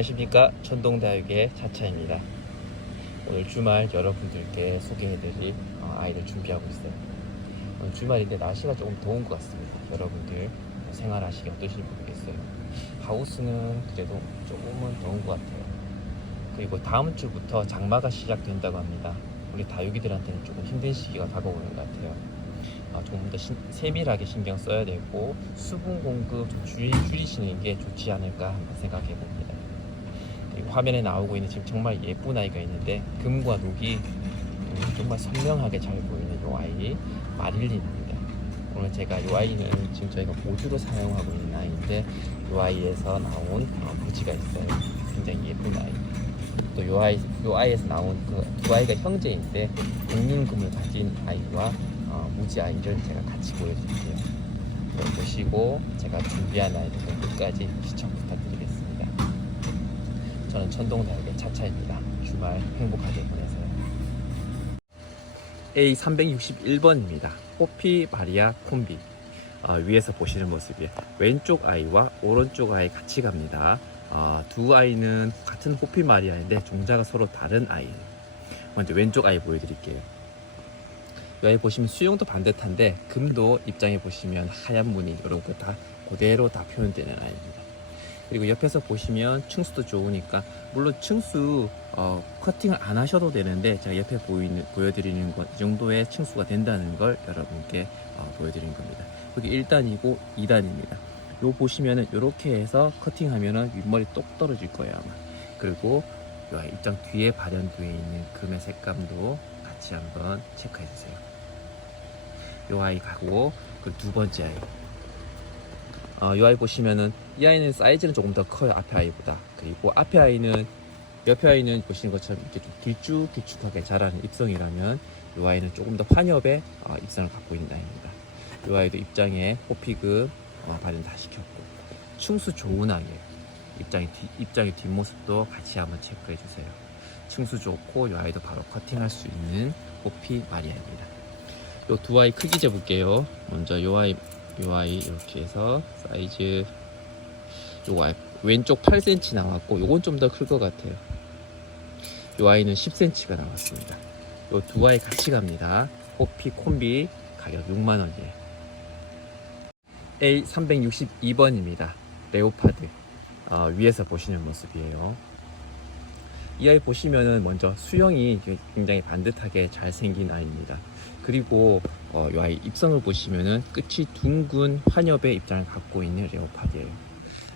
안녕하십니까 천동다육의 차차입니다. 오늘 주말 여러분들께 소개해드릴 어, 아이를 준비하고 있어요. 오늘 주말인데 날씨가 조금 더운 것 같습니다. 여러분들 생활하시기 어떠실지 모르겠어요. 하우스는 그래도 조금은 더운 것 같아요. 그리고 다음 주부터 장마가 시작된다고 합니다. 우리 다육이들한테는 조금 힘든 시기가 다가오는 것 같아요. 아, 조금 더 신- 세밀하게 신경 써야 되고 수분 공급 좀 줄이, 줄이시는 게 좋지 않을까 생각해 봅니다. 화면에 나오고 있는 지금 정말 예쁜 아이가 있는데 금과 녹이 음, 정말 선명하게 잘 보이는 이 아이 마릴린입니다. 오늘 제가 이 아이는 지금 저희가 보조로 사용하고 있는 아이인데 이 아이에서 나온 어, 부지가 있어요. 굉장히 예쁜 아이. 또 이 아이, 이 아이에서 나온 그 두 아이가 형제인데 공륜금을 가진 아이와 어, 무지 아이를 제가 같이 보여드릴게요. 이걸 보시고 제가 준비한 아이들 끝까지 시청 부탁드리겠습니다. 저는 천동다육의 차차입니다. 주말 행복하게 보내세요. A361번입니다. 호피 마리아 콤비. 어, 위에서 보시는 모습이 왼쪽 아이와 오른쪽 아이 같이 갑니다. 어, 두 아이는 같은 호피 마리아인데 종자가 서로 다른 아이예요. 먼저 왼쪽 아이 보여드릴게요. 이 아이 보시면 수영도 반듯한데 금도 입장에 보시면 하얀 무늬 이런 거 다 그대로 다 표현되는 아이입니다. 그리고 옆에서 보시면 층수도 좋으니까 물론 층수 어, 커팅을 안 하셔도 되는데 제가 옆에 보이는 보여드리는 것이 정도의 층수가 된다는 걸 여러분께 어, 보여드리는 겁니다. 여기 1단이고 2단입니다. 요 보시면은 이렇게 해서 커팅하면은 윗머리 똑 떨어질 거예요 아마. 그리고 요 입장 뒤에 발현되어 있는 금의 색감도 같이 한번 체크해 주세요. 요 아이 가고 그 두 번째 아이. 어, 이 아이 보시면은 이 아이는 사이즈는 조금 더 커요 앞에 아이보다. 그리고 앞에 아이는 옆에 아이는 보시는 것처럼 이렇게 좀 길쭉길쭉하게 자라는 입성이라면 이 아이는 조금 더 환엽의 어, 입성을 갖고 있는 아이입니다. 이 아이도 입장에 호피급 어, 발현 다 시켰고 충수 좋은 아이예요. 입장의, 뒤, 입장의 뒷모습도 같이 한번 체크해 주세요. 충수 좋고 이 아이도 바로 커팅할 수 있는 호피 마리아입니다. 이 두 아이 크기 재볼게요. 먼저 이 아이 이 아이 이렇게 해서 사이즈 요 아이 왼쪽 8cm 나왔고 요건 좀 더 클 것 같아요. 요 아이는 10cm가 나왔습니다. 요 두 아이 같이 갑니다. 호피 콤비 가격 6만원이에요. A362번입니다. 레오파드. 어, 위에서 보시는 모습이에요. 이 아이 보시면은 먼저 수영이 굉장히 반듯하게 잘 생긴 아이입니다. 그리고 어, 이 아이 입성을 보시면은 끝이 둥근 환엽의 입장을 갖고 있는 레오파드예요.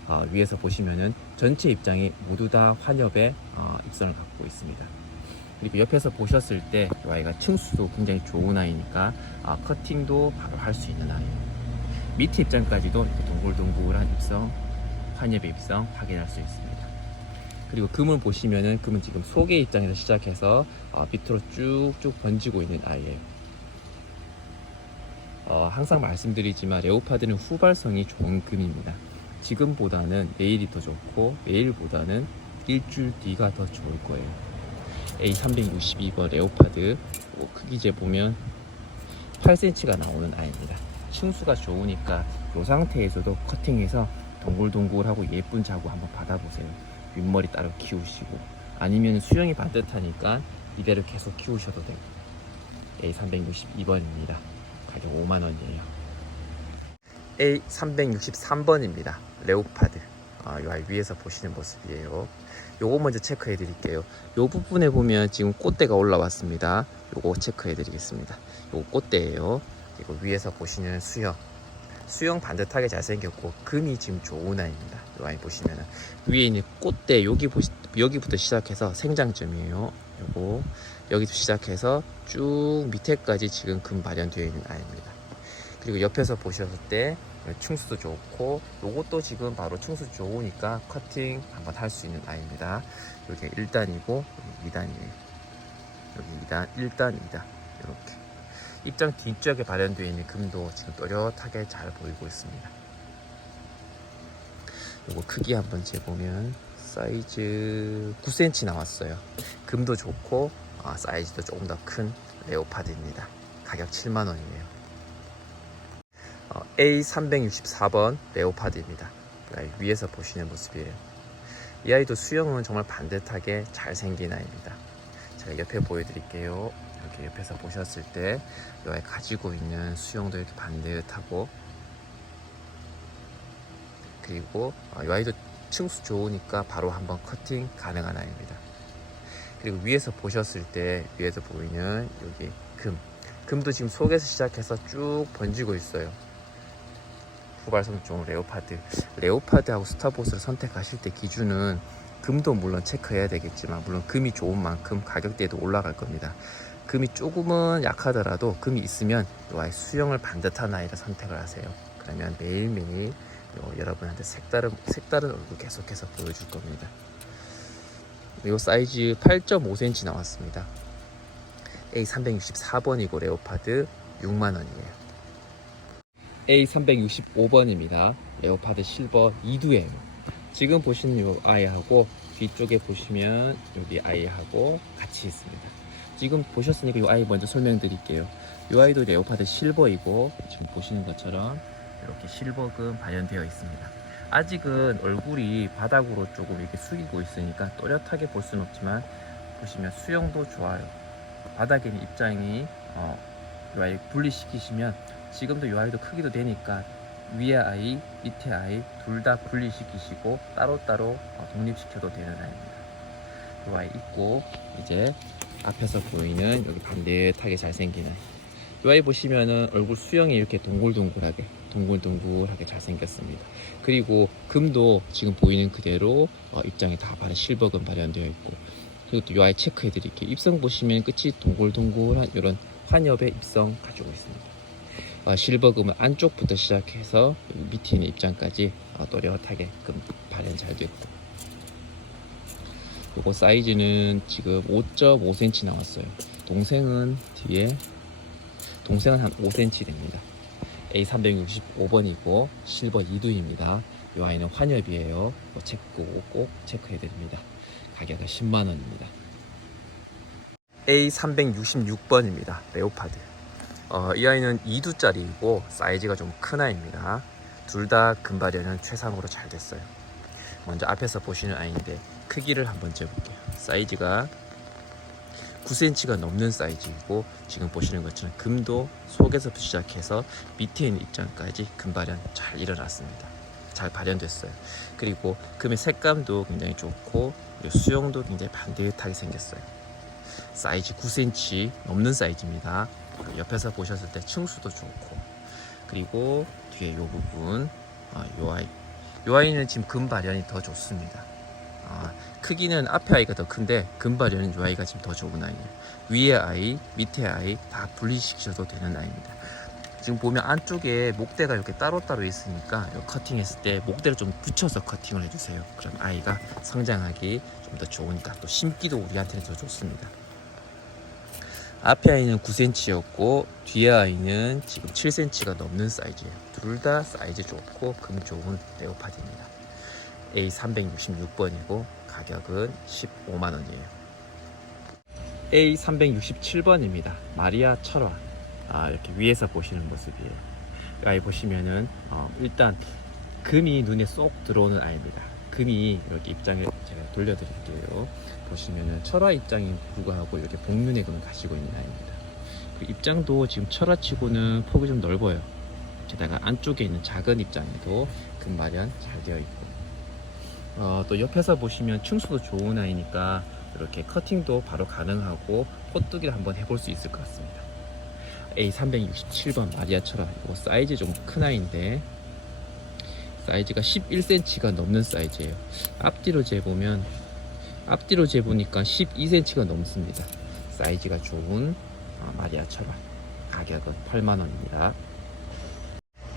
어, 위에서 보시면은 전체 입장이 모두 다 환엽의 어, 입성을 갖고 있습니다. 그리고 옆에서 보셨을 때 이 아이가 층수도 굉장히 좋은 아이니까 어, 커팅도 바로 할 수 있는 아이예요. 밑에 입장까지도 동글동글한 입성, 환엽의 입성 확인할 수 있습니다. 그리고 금을 보시면은 금은 지금 속의 입장에서 시작해서 어, 밑으로 쭉쭉 번지고 있는 아이예요. 어, 항상 말씀드리지만 레오파드는 후발성이 좋은 금입니다. 지금보다는 내일이 더 좋고 내일보다는 일주일 뒤가 더 좋을 거예요. A362번 레오파드 뭐 크기 재보면 8cm가 나오는 아이입니다. 층수가 좋으니까 이 상태에서도 커팅해서 동글동글하고 예쁜 자구 한번 받아보세요. 윗머리 따로 키우시고 아니면 수영이 반듯하니까 이대로 계속 키우셔도 되고 A362번입니다. 가격 5만 원이에요. A363번입니다. 레오파드. 아, 이 아이 위에서 보시는 모습이에요. 요거 먼저 체크해 드릴게요. 요 부분에 보면 지금 꽃대가 올라왔습니다. 요거 체크해 드리겠습니다. 요거 꽃대예요. 그리고 위에서 보시는 수영. 수영 반듯하게 잘생겼고 금이 지금 좋은 아이입니다. 요 아이 보시면은 위에 있는 꽃대 여기 보시 여기부터 시작해서 생장점이에요. 요거 여기서 시작해서 쭉 밑에까지 지금 금 발현되어 있는 아이입니다. 그리고 옆에서 보셨을 때 충수도 좋고 요것도 지금 바로 충수 좋으니까 커팅 한번 할 수 있는 아이입니다. 여기 1단이고 2단이에요. 여기 2단, 1단, 2단 이렇게 입장 뒤쪽에 발현되어 있는 금도 지금 또렷하게 잘 보이고 있습니다. 요거 크기 한번 재보면 사이즈 9cm 나왔어요. 금도 좋고 아, 사이즈도 조금 더 큰 레오파드입니다. 가격 7만 원이에요. 어, A364번 레오파드입니다. 아, 위에서 보시는 모습이에요. 이 아이도 수영은 정말 반듯하게 잘 생긴 아이입니다. 제가 옆에 보여드릴게요. 이렇게 옆에서 보셨을 때 이 아이 가지고 있는 수영도 이렇게 반듯하고 그리고 어, 이 아이도 층수 좋으니까 바로 한번 커팅 가능한 아이입니다. 그리고 위에서 보셨을 때 위에서 보이는 여기 금 금도 지금 속에서 시작해서 쭉 번지고 있어요. 후발성종 레오파드 레오파드하고 스타보스를 선택하실 때 기준은 금도 물론 체크해야 되겠지만 물론 금이 좋은 만큼 가격대도 올라갈 겁니다. 금이 조금은 약하더라도 금이 있으면 또 아예 수영을 반듯한 아이를 선택을 하세요. 그러면 매일매일 요 여러분한테 색다른 색다른 얼굴 계속해서 보여줄 겁니다. 이 사이즈 8.5cm 나왔습니다. A 364번이고 레오파드 6만 원이에요. A 365번입니다. 레오파드 실버 2두예요. 지금 보시는 이 아이하고 뒤쪽에 보시면 여기 아이하고 같이 있습니다. 지금 보셨으니까 이 아이 먼저 설명드릴게요. 이 아이도 레오파드 실버이고 지금 보시는 것처럼 이렇게 실버금 발현되어 있습니다. 아직은 얼굴이 바닥으로 조금 이렇게 숙이고 있으니까 또렷하게 볼 수는 없지만 보시면 수영도 좋아요. 바닥에 있는 입장이 어, 이 아이 분리시키시면 지금도 이 아이도 크기도 되니까 위에 아이, 밑에 아이 둘 다 분리시키시고 따로따로 어, 독립시켜도 되는 아이입니다. 이 아이 있고 이제 앞에서 보이는 여기 반듯하게 아이. 이 아이 보시면은 얼굴 수영이 이렇게 동글동글하게 동글동글하게 잘생겼습니다. 그리고 금도 지금 보이는 그대로 어, 입장에 다 바른 실버금 발현되어 있고 그리고 또이 아이 체크해 드릴게요. 입성 보시면 끝이 동글동글한 이런 환엽의 입성 가지고 있습니다. 어, 실버금은 안쪽부터 시작해서 밑에 있는 입장까지 어, 또렷하게 금 발현 잘 됐고 요거 사이즈는 지금 5.5cm 나왔어요. 동생은 뒤에 동생은 한 5cm 됩니다. A365번이고 실버 2두입니다. 이 아이는 환엽이에요. 이거 체크 꼭 체크해 드립니다. 가격은 10만 원입니다. A366번입니다. 레오파드. 어, 이 아이는 2두짜리이고 사이즈가 좀 큰 아이입니다. 둘 다 금발현은 최상으로 잘 됐어요. 먼저 앞에서 보시는 아이인데 크기를 한번 재볼게요. 사이즈가 9cm가 넘는 사이즈이고 지금 보시는 것처럼 금도 속에서부터 시작해서 밑에 있는 입장까지 금발현 잘 일어났습니다. 잘 발현됐어요. 그리고 금의 색감도 굉장히 좋고 수영도 굉장히 반듯하게 생겼어요. 사이즈 9cm 넘는 사이즈입니다. 그리고 옆에서 보셨을 때 층수도 좋고 그리고 뒤에 이 부분 아, 요 아이 요 아이는 지금 금 발현이 더 좋습니다. 아, 크기는 앞에 아이가 더 큰데 금 발현은 요 아이가 지금 더 좋은 아이예요. 위에 아이, 밑에 아이 다 분리시키셔도 되는 아이입니다. 지금 보면 안쪽에 목대가 이렇게 따로따로 있으니까 요 커팅했을 때 목대를 좀 붙여서 커팅을 해주세요. 그럼 아이가 성장하기 좀 더 좋으니까 또 심기도 우리한테는 더 좋습니다. 앞에 아이는 9cm였고 뒤에 아이는 지금 7cm가 넘는 사이즈예요. 둘 다 사이즈 좋고 금 좋은 레오파드입니다. A366번이고 가격은 15만 원이에요. A367번입니다. 마리아 철화. 아, 이렇게 위에서 보시는 모습이에요. 이 아이 보시면은 어, 일단 금이 눈에 쏙 들어오는 아이입니다. 금이 이렇게 입장을 제가 돌려드릴게요. 보시면은 철화 입장인 불구하고 이렇게 복륜의 금을 가지고 있는 아이입니다. 그 입장도 지금 철화치고는 폭이 좀 넓어요. 게다가 안쪽에 있는 작은 입장에도 금 발현 잘 되어 있고 어, 또 옆에서 보시면 층수도 좋은 아이니까 이렇게 커팅도 바로 가능하고 포뚜기를 한번 해볼 수 있을 것 같습니다. A367번 마리아처럼 이거 사이즈 좀 큰 아이인데 사이즈가 11cm가 넘는 사이즈예요. 앞뒤로 재보면 앞뒤로 재보니까 12cm가 넘습니다. 사이즈가 좋은 어, 마리아처럼 가격은 8만 원입니다.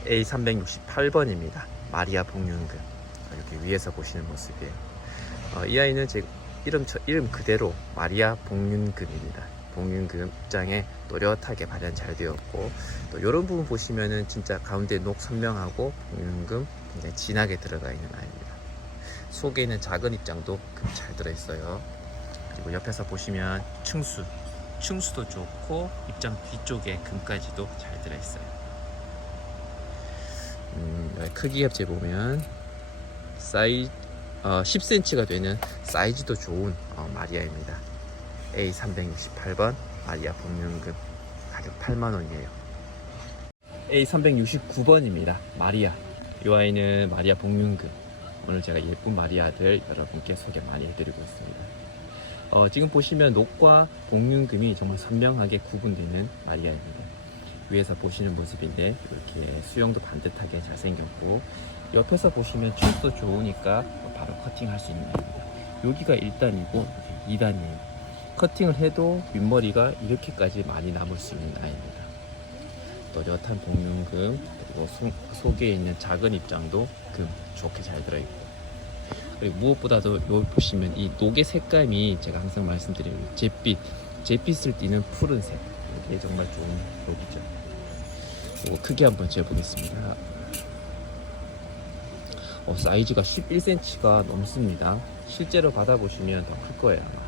A368번입니다. 마리아 복륜금 이렇게 위에서 보시는 모습이에요. 어, 이 아이는 제 이름 저 이름 그대로 마리아 복륜금입니다. 복륜금 입장에 또렷하게 발현 잘 되었고 또 이런 부분 보시면은 진짜 가운데 녹 선명하고 복륜금 굉장히 진하게 들어가 있는 아이입니다. 속에 있는 작은 입장도 금잘 들어있어요. 그리고 옆에서 보시면 층수 층수도 좋고 입장 뒤쪽에 금까지도 잘 들어있어요. 음, 크기 협재 보면 사이 어, 10cm가 되는 사이즈도 좋은 어, 마리아입니다. A368번 마리아 복륜금 가격 8만원이에요. A369번입니다. 마리아. 이 아이는 마리아 복륜금. 오늘 제가 예쁜 마리아들 여러분께 소개 많이 해드리고 있습니다. 어, 지금 보시면 녹과 복륜금이 정말 선명하게 구분되는 마리아입니다. 위에서 보시는 모습인데 이렇게 수영도 반듯하게 잘 생겼고 옆에서 보시면 춤도 좋으니까 바로 커팅할 수 있는 아이입니다. 여기가 1단이고 2단이에요. 커팅을 해도 윗머리가 이렇게까지 많이 남을 수 있는 아이입니다. 또렷한 복륜금 그리고 소, 속에 있는 작은 입장도 금 좋게 잘 들어있고 그리고 무엇보다도 요 보시면 이 녹의 색감이 제가 항상 말씀드리는 잿빛 잿빛을 띠는 푸른색 이게 정말 좋은 녹이죠 그리고 크기 한번 재보겠습니다 어, 사이즈가 11cm가 넘습니다 실제로 받아보시면 더 클 거예요 아마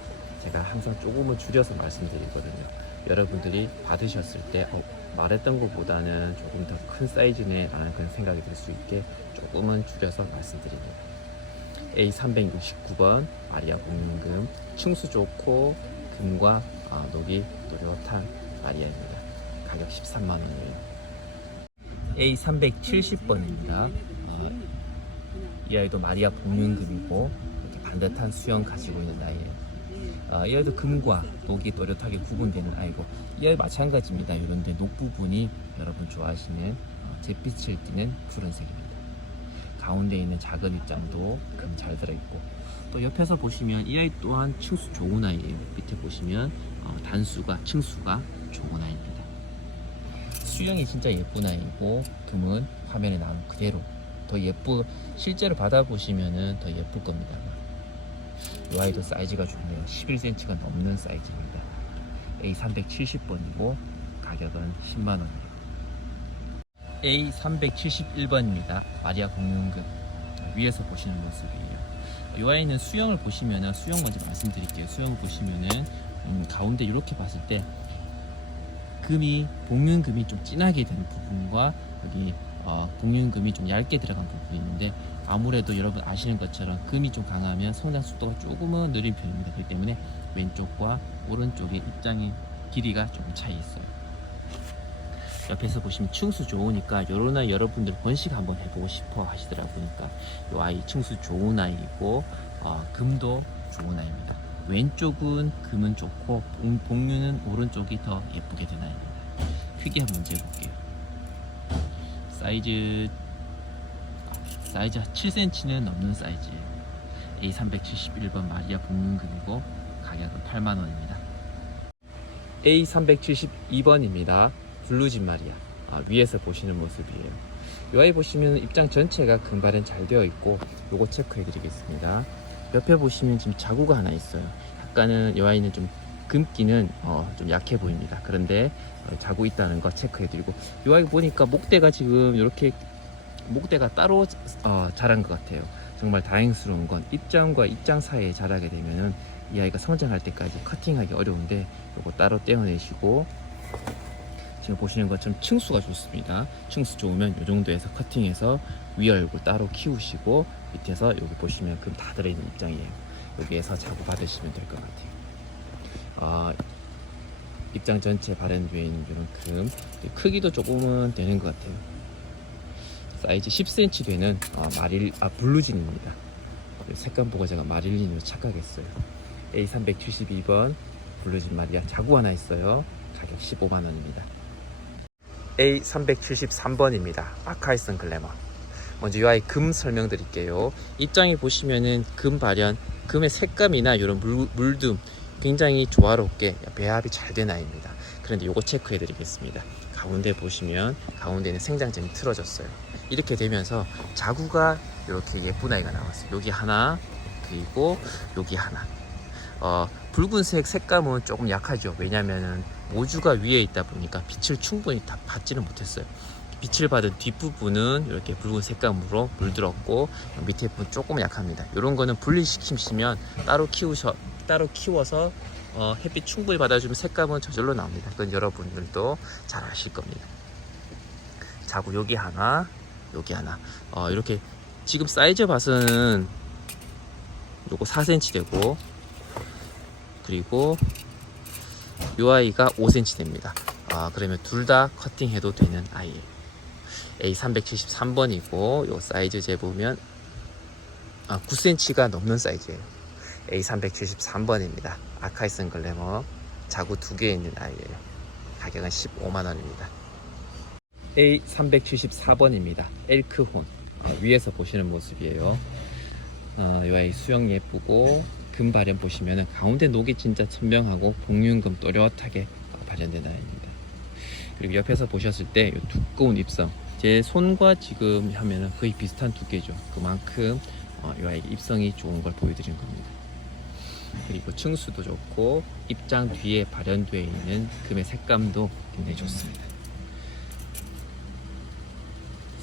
제가 항상 조금은 줄여서 말씀드리거든요 여러분들이 받으셨을 때 어, 말했던 것보다는 조금 더 큰 사이즈네 라는 그런 생각이 들 수 있게 조금은 줄여서 말씀드립니다 A369번 마리아 복륜금 층수 좋고 금과 어, 녹이 또렷한 마리아입니다. 가격 13만 원이에요. A370번입니다. 어, 이 아이도 마리아 복륜금이고 이렇게 반듯한 수영 가지고 있는 아이예요. 어, 이 아이도 금과 녹이 또렷하게 구분되는 아이고 이 아이 마찬가지입니다. 이런데 녹 부분이 여러분 좋아하시는 어, 잿빛을 띠는 푸른색입니다. 가운데 있는 작은 입장도 금 잘 들어있고 또 옆에서 보시면 이 아이 또한 층수 좋은 아이예요 밑에 보시면 어, 단수가 층수가 좋은 아이입니다 수영이 진짜 예쁜 아이고 금은 화면에 나온 그대로 더 예쁘 실제로 받아보시면은 더 예쁠 겁니다 이 아이도 사이즈가 좋네요 11cm가 넘는 사이즈입니다 A370번이고 가격은 10만원이에요 A371번입니다. 마리아 공룡급 위에서 보시는 모습이에요. 이 아이는 수영을 보시면은 수영 먼저 말씀드릴게요. 수영을 보시면은 음, 가운데 이렇게 봤을 때 금이 복륜금이 좀 진하게 된 부분과 여기 어, 복륜금이 좀 얇게 들어간 부분이 있는데 아무래도 여러분 아시는 것처럼 금이 좀 강하면 성장 속도가 조금은 느린 편입니다. 그렇기 때문에 왼쪽과 오른쪽의 입장의 길이가 조금 차이 있어요. 옆에서 보시면 층수 좋으니까 요런 여러분들 번식 한번 해보고 싶어 하시더라 보니까 요 아이 층수 좋은 아이고 어, 금도 좋은 아이입니다 왼쪽은 금은 좋고 복- 복류는 오른쪽이 더 예쁘게 된 아이입니다 크기 한번 재볼게요 사이즈 사이즈 7cm는 넘는 사이즈예요 A371번 마리아 복륜금이고 가격은 8만원입니다 A372번입니다 블루진 마리아 아, 위에서 보시는 모습이에요. 이 아이 보시면 입장 전체가 금발은 잘 되어 있고 요거 체크해 드리겠습니다. 옆에 보시면 지금 자구가 하나 있어요. 약간은 이 아이는 좀 금기는 어, 좀 약해 보입니다. 그런데 어, 자구 있다는 거 체크해 드리고 이 아이 보니까 목대가 지금 이렇게 목대가 따로 어, 자란 것 같아요. 정말 다행스러운 건 입장과 입장 사이에 자라게 되면은 이 아이가 성장할 때까지 커팅하기 어려운데 요거 따로 떼어내시고 지금 보시는 것처럼 층수가 좋습니다. 층수 좋으면 이 정도에서 커팅해서 위 얼굴 따로 키우시고 밑에서 여기 보시면 금다 들어있는 입장이에요. 여기에서 자구 받으시면 될 것 같아요. 어, 입장 전체 이런 금 크기도 조금은 되는 것 같아요. 사이즈 10cm 되는 어, 마릴 아 블루진입니다. 색감 보고 제가 마릴린으로 착각했어요. A372번 블루진 마리아 자구 하나 있어요. 가격 15만 원입니다. A373번입니다. 아카이슨 글래머. 먼저 이 아이 금 설명드릴게요. 입장에 보시면은 금 발현, 금의 색감이나 이런 물, 물듬 굉장히 조화롭게 배합이 잘 된 아이입니다. 그런데 요거 체크해 드리겠습니다. 가운데 보시면 가운데는 생장점이 틀어졌어요. 이렇게 되면서 자구가 이렇게 예쁜 아이가 나왔어요. 여기 하나, 그리고 여기 하나. 어, 붉은색 색감은 조금 약하죠. 왜냐면은 모주가 위에 있다 보니까 빛을 충분히 다 받지는 못했어요. 빛을 받은 뒷부분은 이렇게 붉은 색감으로 물들었고 밑에 부분 조금 약합니다. 이런 거는 분리시키시면 따로 키우셔 따로 키워서 어, 햇빛 충분히 받아주면 색감은 저절로 나옵니다. 그건 여러분들도 잘 아실 겁니다. 자고 여기 하나, 여기 하나. 어, 이렇게 지금 사이즈 봐서는 요거 4cm 되고 그리고 요 아이가 5cm 됩니다. 아 그러면 둘 다 커팅해도 되는 아이예요. A 373번이고 요 사이즈 재보면 아 9cm가 넘는 사이즈예요. A 373번입니다. 아카이슨 글래머 자구 두 개 있는 아이예요. 가격은 15만 원입니다. A 374번입니다. 엘크혼 어, 위에서 보시는 모습이에요. 어, 이 아이 수영 예쁘고 금 발현 보시면은 가운데 녹이 진짜 선명하고 복륜금 또렷하게 어, 발현된 아이입니다. 그리고 옆에서 보셨을 때 이 두꺼운 입성 제 손과 지금 하면은 거의 비슷한 두께죠. 그만큼 어, 이 아이 입성이 좋은 걸 보여드린 겁니다. 그리고 층수도 좋고 입장 뒤에 발현되어 있는 금의 색감도 굉장히 좋습니다.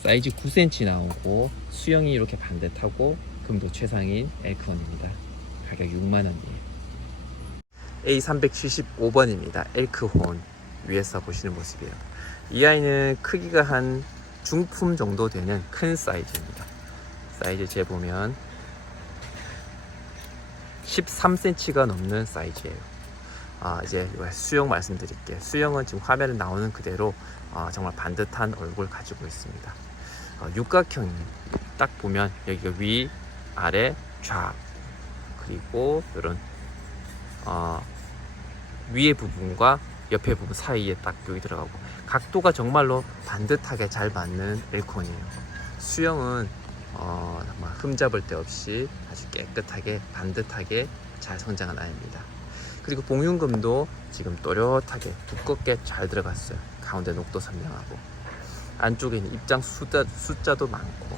사이즈 9cm 나오고 수영이 이렇게 반듯하고 금도 최상인 엘크원입니다. 가격 6만원이에요. A375번입니다. 엘크혼 위에서 보시는 모습이에요. 이 아이는 크기가 한 중품 정도 되는 큰 사이즈입니다. 사이즈 재보면 13cm가 넘는 사이즈예요. 아, 이제 수영 말씀드릴게요. 수영은 지금 화면에 나오는 그대로 아, 정말 반듯한 얼굴 가지고 있습니다. 어, 육각형이 딱 보면 여기가 위, 아래, 좌 그리고 이런 어, 위의 부분과 옆에 부분 사이에 딱 여기 들어가고 각도가 정말로 반듯하게 잘 맞는 엘콘이에요. 수영은 어, 정말 흠잡을 데 없이 아주 깨끗하게 반듯하게 잘 성장한 아이입니다. 그리고 봉윤금도 지금 또렷하게 두껍게 잘 들어갔어요. 가운데 녹도 선명하고. 안쪽에 있는 입장 숫자, 숫자도 많고.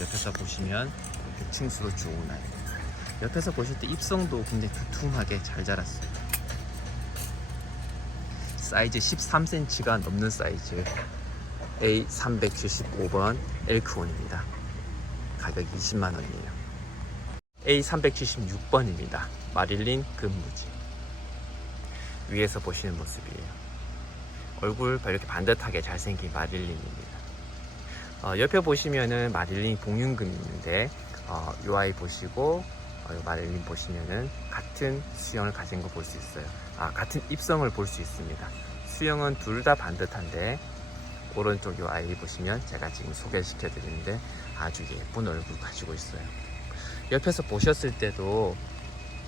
옆에서 보시면 이렇게 층수도 좋은 아이. 옆에서 보실 때 입성도 굉장히 두툼하게 잘 자랐어요. 사이즈 13cm가 넘는 사이즈. A375번 엘크온입니다 가격 20만원이에요 A376번입니다 마릴린 금무지 위에서 보시는 모습이에요 얼굴 이렇게 반듯하게 잘생긴 마릴린입니다. 어, 옆에 보시면은 마릴린 봉윤금이 있는데 어, 이 아이 보시고 어, 이 마릴린 보시면은 같은 수영을 가진 거 볼 수 있어요. 아 같은 입성을 볼 수 있습니다. 수영은 둘 다 반듯한데 오른쪽 이 아이 보시면 제가 지금 소개시켜 드리는데 아주 예쁜 얼굴 가지고 있어요. 옆에서 보셨을 때도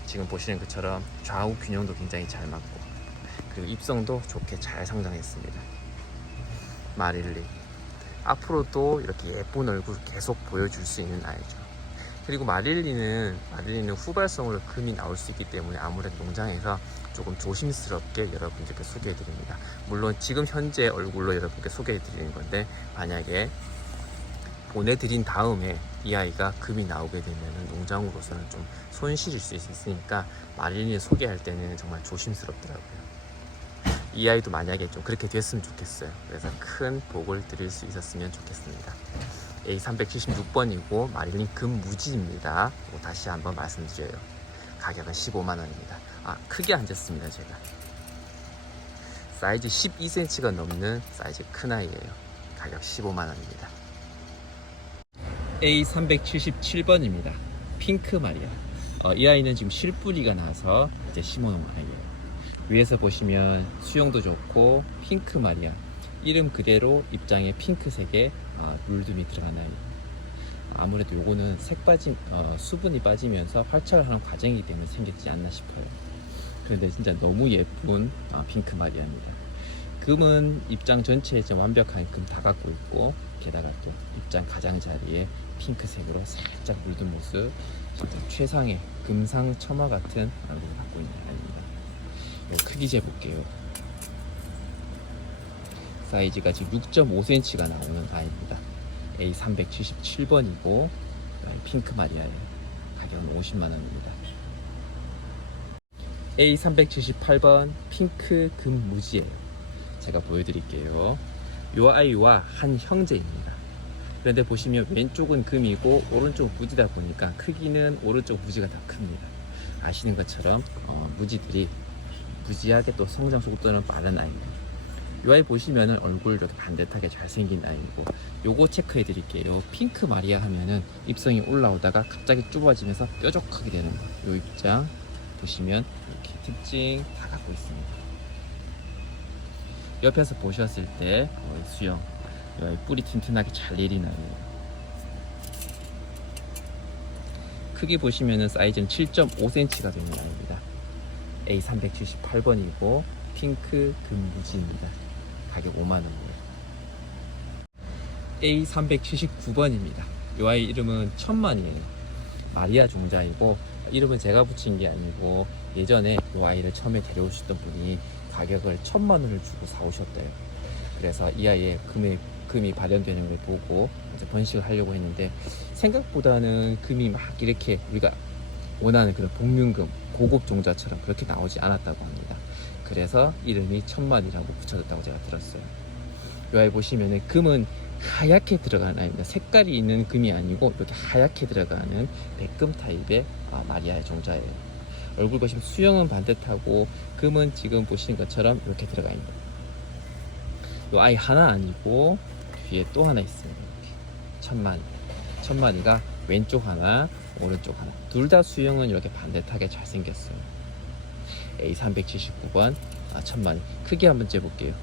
지금 보시는 것처럼 좌우 균형도 굉장히 잘 맞고 그리고 입성도 좋게 잘 성장했습니다. 마릴리 앞으로도 이렇게 예쁜 얼굴 계속 보여줄 수 있는 아이죠. 그리고 마릴리는 마릴리는 후발성으로 금이 나올 수 있기 때문에 아무래도 농장에서 조금 조심스럽게 여러분들께 소개해 드립니다. 물론 지금 현재 얼굴로 여러분께 소개해 드리는 건데 만약에 보내드린 다음에 이 아이가 금이 나오게 되면 농장으로서는 좀 손실일 수 있으니까 마릴리를 소개할 때는 정말 조심스럽더라고요. 이 아이도 만약에 좀 그렇게 됐으면 좋겠어요. 그래서 큰 복을 드릴 수 있었으면 좋겠습니다. A 376번이고 마릴린 금무지입니다. 다시 한번 말씀드려요. 가격은 15만 원입니다. 아 크게 앉았습니다 제가. 사이즈 12cm가 넘는 사이즈 큰 아이예요. 가격 15만 원입니다. A 377번입니다. 핑크 마리아. 어, 이 아이는 지금 실뿌리가 나서 이제 심어놓은 아이예요. 위에서 보시면 수영도 좋고 핑크 마리아 이름 그대로 입장에 핑크색의 어, 물듬이 아이 아무래도 요거는 색 빠짐 어, 수분이 빠지면서 활착을 하는 과정이기 때문에 생겼지 않나 싶어요. 그런데 진짜 너무 예쁜 어, 핑크 마리아입니다. 금은 입장 전체에 좀 완벽한 금 다 갖고 있고 게다가 또 입장 가장자리에 핑크색으로 살짝 물든 모습 진짜 최상의 금상 첨화 같은 얼굴을 갖고 있는 아이입니다. 네, 크기 재볼게요. 사이즈가 지금 6.5cm가 나오는 아이입니다. A377번이고 핑크 마리아예요. 가격은 50만 원입니다. A378번 핑크 금무지예요. 제가 보여드릴게요. 이 아이와 한 형제입니다. 그런데 보시면 왼쪽은 금이고 오른쪽 무지다 보니까 크기는 오른쪽 무지가 더 큽니다. 아시는 것처럼 어, 무지들이 무지하게 또 성장 속도는 빠른 아이입니다. 이 아이 보시면은 얼굴 이렇게 반듯하게 잘생긴 아이고. 요거 체크해 드릴게요. 핑크 마리아 하면은 입성이 올라오다가 갑자기 좁아지면서 뾰족하게 되는 요 입장 보시면 이렇게 특징 다 갖고 있습니다. 옆에서 보셨을 때 수영. 뿌리 튼튼하게 잘 아이예요? 크기 보시면은 사이즈는 7.5cm가 되는 아이입니다. A378번이고 핑크 금무지입니다. 가격 5만 원이에요. A379번입니다. 이 아이 이름은 천만이에요. 마리아 종자이고 이름은 제가 붙인 게 아니고 예전에 이 아이를 처음에 데려오셨던 분이 가격을 천만 원을 주고 사오셨대요. 그래서 이 아이의 금액 금이 발현되는 걸 보고 이제 번식을 하려고 했는데 생각보다는 금이 막 이렇게 우리가 원하는 그런 복륜금 고급 종자처럼 그렇게 나오지 않았다고 합니다. 그래서 이름이 천만이라고 붙여졌다고 제가 들었어요. 여기 보시면은 금은 하얗게 들어가는 아입니다. 색깔이 있는 금이 아니고 이렇게 하얗게 들어가는 백금 타입의 아, 마리아의 종자예요. 얼굴 보시면 수영은 반듯하고 금은 지금 보시는 것처럼 이렇게 들어가 있는. 이 아이 하나 아니고 뒤에 또 하나 있습니다. 천만이. 천만이가 왼쪽 하나, 오른쪽 하나. 둘 다 수영은 이렇게 반듯하게 잘 생겼어요. A379번 아, 천만이. 크기 한번 재볼게요.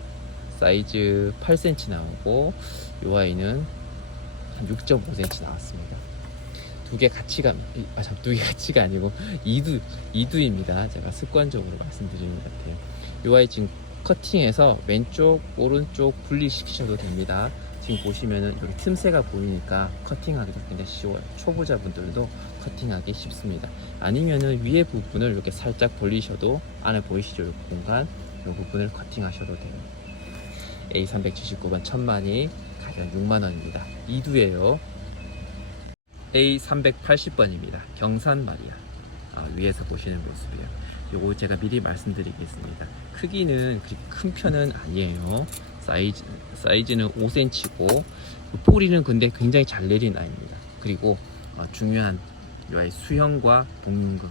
사이즈 8cm 나오고 이 아이는 한 6.5cm 나왔습니다. 두 개 같이 가 아, 참, 두개 같이가 아니고 이두 이두입니다. 제가 습관적으로 말씀드리는 것 같아요. 이 아이 지금 커팅해서 왼쪽 오른쪽 분리시키셔도 됩니다. 지금 보시면은 여기 틈새가 보이니까 커팅하기도 굉장히 쉬워요. 초보자분들도 커팅하기 쉽습니다. 아니면은 위에 부분을 이렇게 살짝 벌리셔도 안에 보이시죠? 이 공간 이 부분을 커팅하셔도 돼요. A379번 천만이 가격 6만원입니다. 2두예요. A380번입니다. 경산 마리아. 아, 위에서 보시는 모습이에요. 요거 제가 미리 말씀드리겠습니다. 크기는 그렇게 큰 편은 아니에요. 사이즈, 사이즈는 5cm고, 뿌리는 근데 굉장히 잘 내린 아이입니다. 그리고 어, 중요한 이 수형과 복륜금.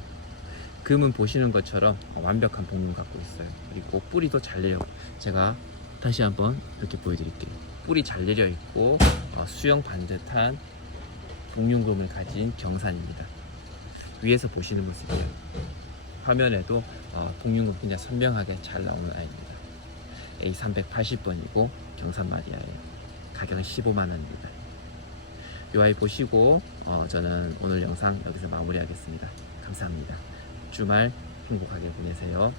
금은 보시는 것처럼 어, 완벽한 복륜 갖고 있어요. 그리고 뿌리도 잘 내려. 제가 다시 한번 이렇게 보여드릴게요. 뿌리 잘 내려 있고 어, 수영 반듯한 복륜금을 가진 경산입니다. 위에서 보시는 모습이에요. 화면에도 어, 복륜금 굉장히 선명하게 잘 나오는 아이입니다. A380번이고 경산 마리아예요. 가격은 15만 원입니다. 이 아이 보시고 어, 저는 오늘 영상 여기서 마무리하겠습니다. 감사합니다. 주말 행복하게 보내세요.